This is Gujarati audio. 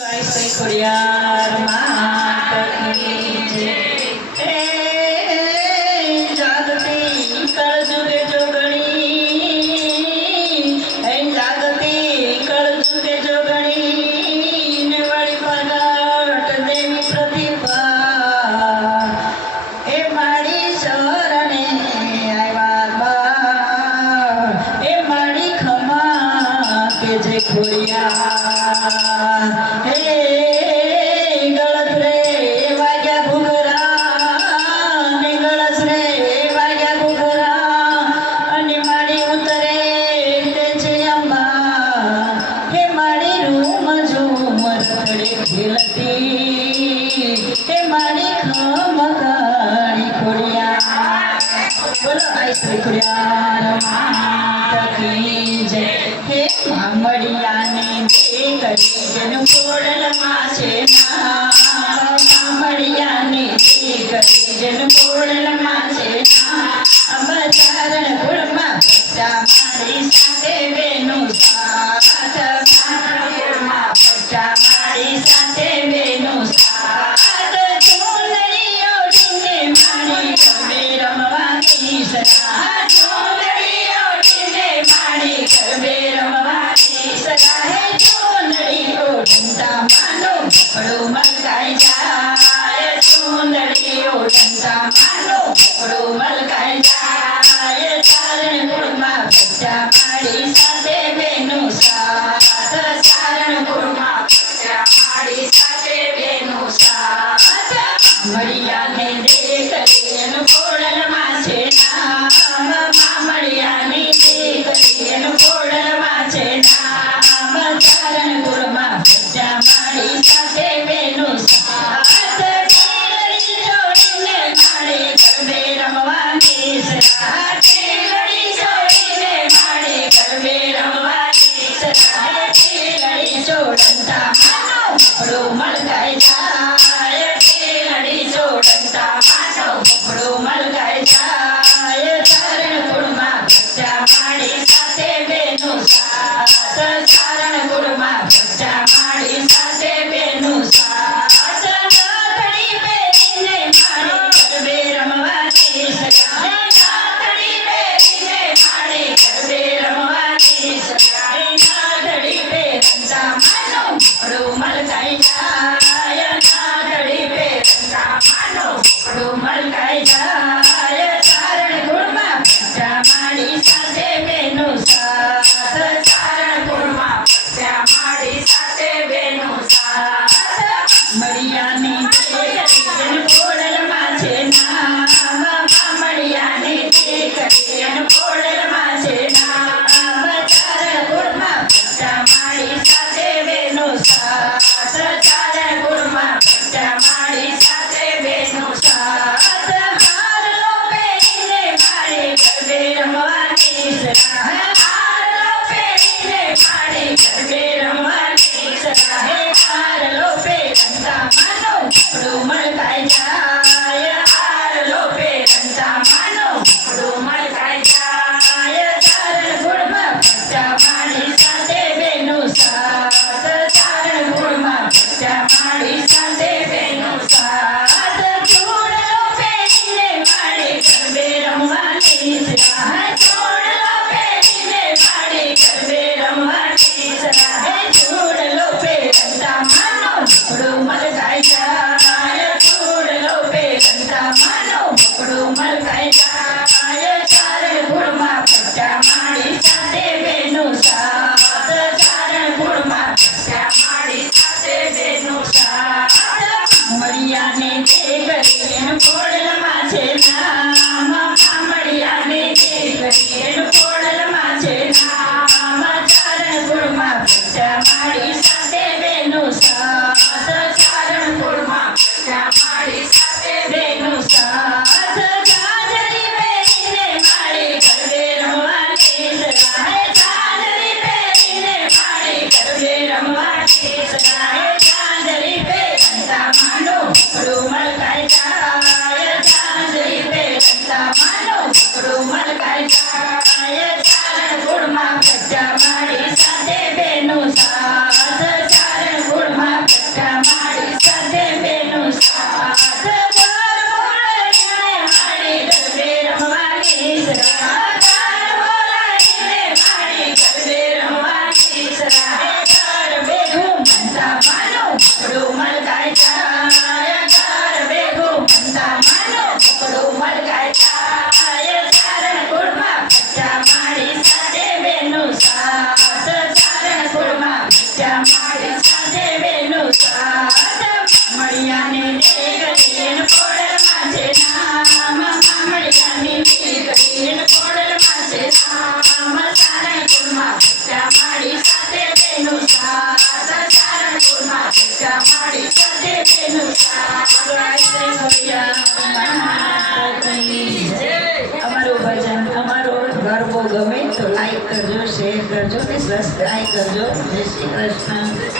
ખોડિયાર માત કી જય। હે જાગતી કળજુગે જોગણી, હે જાગતી કળજુગે જોગણી ને વળી પ્રગટ દેવી પ્રતિભા, એ મારી શરણે આવ્યા બા, એ મારી ખમા કે જે ખોડિયાર। હે ગળત રે વાગ્યા ઘૂઘરા ને ગળત રે વાગ્યા ઘૂઘરા અને મારી ઉતરે તે છે અંબા, હે મારી રૂમ ઝૂમ રખડે ખેલતી, હે મારી ખમકાળી ખોડિયાર। બોલો આઈ શ્રી ખોડિયાર માત કી જય। હે મામડિયાને કરી જેનું કોડલમાં છે નામ, મામડિયાને કરી જેનું કોડલમાં છે નામ, ચારણ કુળમાં બચ્ચા મારી સાથે બેનું સાથ, ચારણ કુળમાં બચ્ચા મારી સાથે બેનું સાથ, ચૂંદડીઓ ઢીંગે મારી ગરબે રમવાની સદા, ચૂંદડીઓ ઢીંગે મારી ગરબે રમવાની સદા, હે ચૂંદડીઓ ઢંઢા માનો ભોળો મલકાઈ જાય, ચૂંદડીઓ ઢંઢા માનો ભોળો મલકાઈ જાય, ચારણ કુળમાં બચ્ચા મારી સાથે બેનું સાથ, ચારણ કુળમાં બચ્ચા મારી સાથે બેનું સાથ, મામડિયાને દેખરી એનું કોડલમાં છે નામ, મામડિયાને દેખરી એનું કોડલમાં છે નામ, ચારણ કુળમાં બચ્ચા મારી સાથે બેનું સાથ, ચીલડી જોડીને મારી ગરબે રમવાની સદા, ચીલડી જોડીને મારી ગરબે રમવાની સદા, ચીલડી જોડંતા માનો ભોળો મલકાઈ જાય, ચીલડી જોડંતા માનો ભોળો મલકાઈ જાય, ચારણ કુળમાં બચ્ચા મારી સાથે બેનું સાથ, ચારણ કુળમાં બચ્ચા મારી સાથે બેનું સાથ, નાથડી પહેરીને મારી ગરબે રમવાની સદા, નાથડી પહેરીને મારી ગરબે રમવાની સદા, નાથડી પહેરંતા માનો ભોળો મલકાઈ જાય, નાથડી પહેરંતા માનો ભોળો મલકાઈ જાય, ચારણ કુળમાં બચ્ચા મારી સાથે બેનું સાથ, ચારણ કુળમાં બચ્ચા મારી સાથે બેનું સાથ, મામડિયાની દેખરી કોડલમાં છે નામ, મામડિયાની દેખરી કોડલમાં છે નામ, ચારણ કુળમાં બચ્ચા મારી સાથે બેનું સાથ, ચારણ કરજો. જય શ્રી કૃષ્ણ.